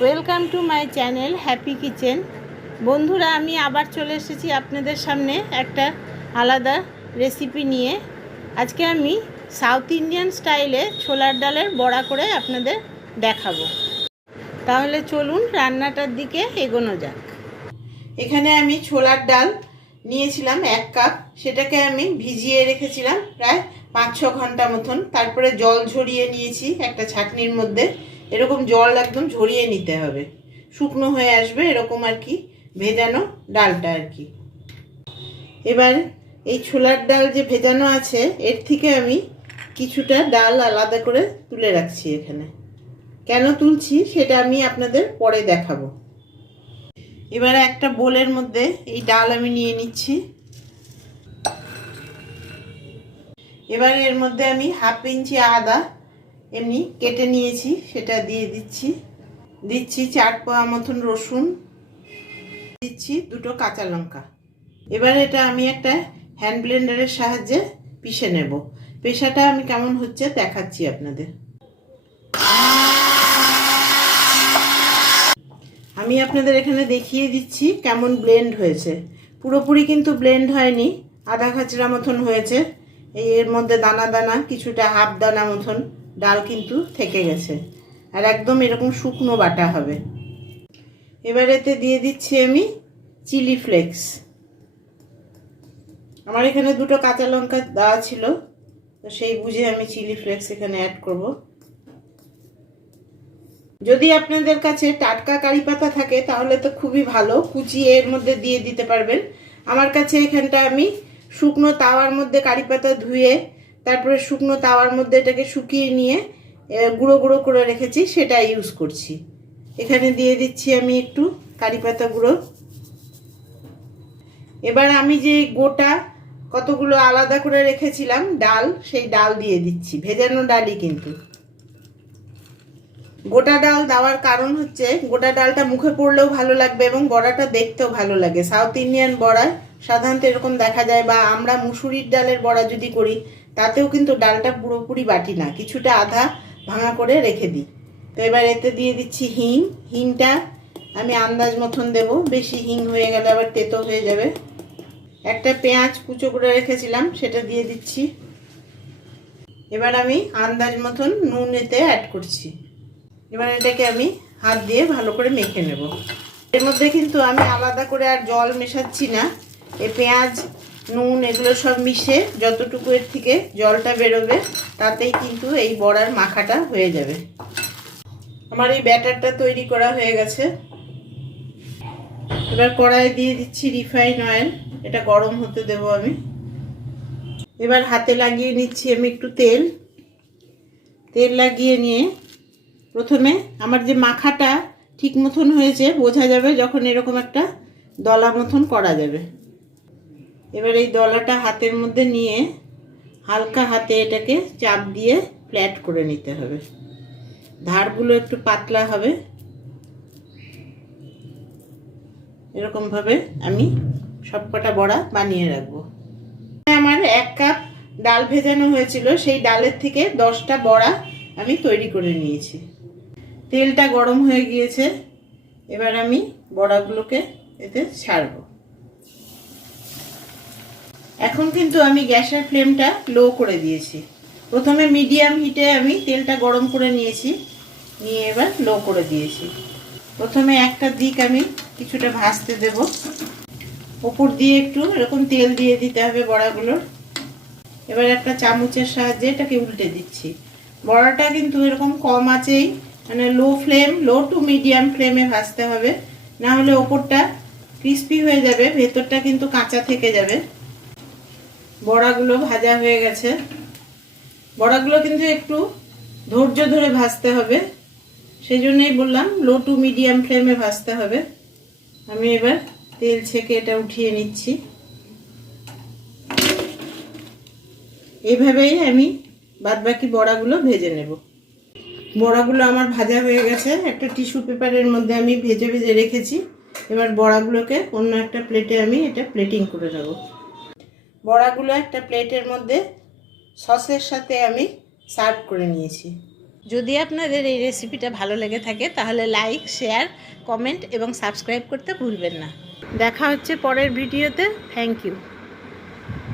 Welcome to my channel happy kitchen. বন্ধুরা, আমি আবার চলে এসেছি আপনাদের সামনে একটা আলাদা রেসিপি নিয়ে। আজকে আমি সাউথ ইন্ডিয়ান স্টাইলে ছোলার ডালের বড়া করে আপনাদের দেখাবো। তাহলে চলুন রান্নাটার দিকে এগোনো যাক। এখানে আমি ছোলার ডাল নিয়েছিলাম 1 কাপ। সেটাকে আমি ভিজিয়ে রেখেছিলাম প্রায় 5-6 ঘন্টা মতন। তারপরে জল ঝরিয়ে নিয়েছি একটা ছাঁকনির মধ্যে। এরকম জল একদম ঝরিয়ে নিতে হবে, শুকনো হয়ে আসবে এরকম আর কি ভেজানো ডালটা আর কি। এবার এই ছোলার ডাল যে ভেজানো আছে এর থেকে আমি কিছুটা ডাল আলাদা করে তুলে রাখছি এখানে। কেন তুলছি সেটা আমি আপনাদের পরে দেখাবো। এবারে একটা বোলের মধ্যে এই ডাল আমি নিয়ে নিচ্ছি। এবারে এর মধ্যে আমি 1/2 ইঞ্চি আদা এমনি কেটে নিয়েছি, সেটা দিয়ে দিচ্ছি 4 কোয়া মতন রসুন, দিচ্ছি 2টো কাঁচা লঙ্কা। এবারে এটা আমি একটা হ্যান্ড ব্লেন্ডারের সাহায্যে পিষে নেব। পেশাটা আমি কেমন হচ্ছে দেখাচ্ছি আপনাদের। আমি আপনাদের এখানে দেখিয়ে দিচ্ছি কেমন ব্লেন্ড হয়েছে। পুরোপুরি কিন্তু ব্লেন্ড হয়নি, আধা খাচড়া মতন হয়েছে। এর মধ্যে দানা দানা কিছুটা হাফ দানা মতন ডাল কিন্তু থেকে গেছে, আর একদম এরকম শুকনো বাটা হবে। এবার এতে দিয়ে দিচ্ছি আমি চিলি ফ্লেক্স। আমার এখানে 2টো কাঁচা লঙ্কা দেওয়া ছিল, তো সেই বুঝে আমি চিলি ফ্লেক্স এখানে অ্যাড করব। যদি আপনাদের কাছে টাটকা কারি পাতা থাকে তাহলে তো খুবই ভালো, কুচিয়ে এর মধ্যে দিয়ে দিতে পারবেন। আমার কাছে এখানটা আমি শুকনো তাওয়ার মধ্যে কারি পাতা ধুয়ে তারপরে শুকনো তাওয়ার মধ্যে এটাকে শুকিয়ে নিয়ে গুঁড়ো গুঁড়ো করে রেখেছি, সেটা ইউজ করছি। এখানে দিয়ে দিচ্ছি আমি একটু কারি পাতা গুঁড়ো। এবার আমি যে গোটা কতগুলো আলাদা করে রেখেছিলাম ডাল, সেই ডাল দিয়ে দিচ্ছি, ভেজানো ডালই কিন্তু। গোটা ডাল দেওয়ার কারণ হচ্ছে গোটা ডালটা মুখে পড়লেও ভালো লাগবে এবং বড়াটা দেখতেও ভালো লাগে। সাউথ ইন্ডিয়ান বড়া সাধারণত এরকম দেখা যায়, বা আমরা মুসুরির ডালের বড়া যদি করি তাতেও কিন্তু ডালটা পুরোপুরি বাটি না, কিছুটা আধা ভাঙা করে রেখে দিই। তো এবার এতে দিয়ে দিচ্ছি হিংটা আমি আন্দাজ মতন দেব, বেশি হিং হয়ে গেলে আবার তেতো হয়ে যাবে। একটা পেঁয়াজ কুচো করে রেখেছিলাম, সেটা দিয়ে দিচ্ছি। এবার আমি আন্দাজ মতন নুন এতে অ্যাড করছি। এবার এটাকে আমি হাত দিয়ে ভালো করে মেখে নেব। এর মধ্যে কিন্তু আমি আলাদা করে আর জল মেশাচ্ছি না। এই পেঁয়াজ নুন এগুলো সব মিশে যতটুকু এর থেকে জলটা বেরোবে তাতেই কিন্তু এই বড়ার মাখাটা হয়ে যাবে। আমার এই ব্যাটারটা তৈরি করা হয়ে গেছে। এবার কড়াইয়ে দিয়ে দিচ্ছি রিফাইন অয়েল, এটা গরম হতে দেব আমি। এবার হাতে লাগিয়ে নিচ্ছি আমি একটু তেল লাগিয়ে নিয়ে প্রথমে আমার যে মাখাটা ঠিক মতন হয়েছে বোঝা যাবে যখন এরকম একটা দলা মতন করা যাবে। এবার এই দলাটা হাতের মধ্যে নিয়ে হালকা হাতে এটাকে চাপ দিয়ে ফ্ল্যাট করে নিতে হবে। ধারগুলো একটু পাতলা হবে, এরকমভাবে আমি সবকটা বড়া বানিয়ে রাখবো। আমার 1 কাপ ডাল ভেজানো হয়েছিল, সেই ডালের থেকে 10টা বড়া আমি তৈরি করে নিয়েছি। তেলটা গরম হয়ে গিয়েছে, এবার আমি বড়াগুলোকে এতে ছাড়বো। এখন কিন্তু আমি গ্যাসের ফ্লেমটা লো করে দিয়েছি। প্রথমে মিডিয়াম হিটে আমি তেলটা গরম করে নিয়েছি, নিয়ে এবার লো করে দিয়েছি। প্রথমে একটা দিক আমি কিছুটা ভাজতে দেব, ওপর দিয়ে একটু এরকম তেল দিয়ে দিতে হবে বড়াগুলোর। এবার একটা চামচের সাহায্যে এটাকে উল্টে দিচ্ছি। বড়াটা কিন্তু এরকম কম আঁচেই মানে লো টু মিডিয়াম ফ্লেমে ভাজতে হবে, না হলে ওপরটা ক্রিস্পি হয়ে যাবে, ভেতরটা কিন্তু কাঁচা থেকে যাবে। বড়াগুলো ভাজা হয়ে গেছে। বড়াগুলো কিন্তু একটু ধৈর্য ধরে ভাজতে হবে, সেই জন্যই বললাম লো টু মিডিয়াম ফ্লেমে ভাজতে হবে। আমি এবার তেল ছেঁকে এটা উঠিয়ে নিচ্ছি। এইভাবেই আমি বাদবাকি বড়াগুলো ভেজে নেব। বড়াগুলো আমার ভাজা হয়ে গেছে, একটা টিস্যু পেপারের মধ্যে আমি ভেজে রেখেছি। এবার বড়াগুলোকে অন্য একটা প্লেটে আমি এটা প্লেটিং করে নেব। বড়াগুলো একটা প্লেটের মধ্যে সসের সাথে আমি সার্ভ করে নিয়েছি। যদি আপনাদের এই রেসিপিটা ভালো লেগে থাকে তাহলে লাইক, শেয়ার, কমেন্ট এবং সাবস্ক্রাইব করতে ভুলবেন না। দেখা হচ্ছে পরের ভিডিওতে। Thank you.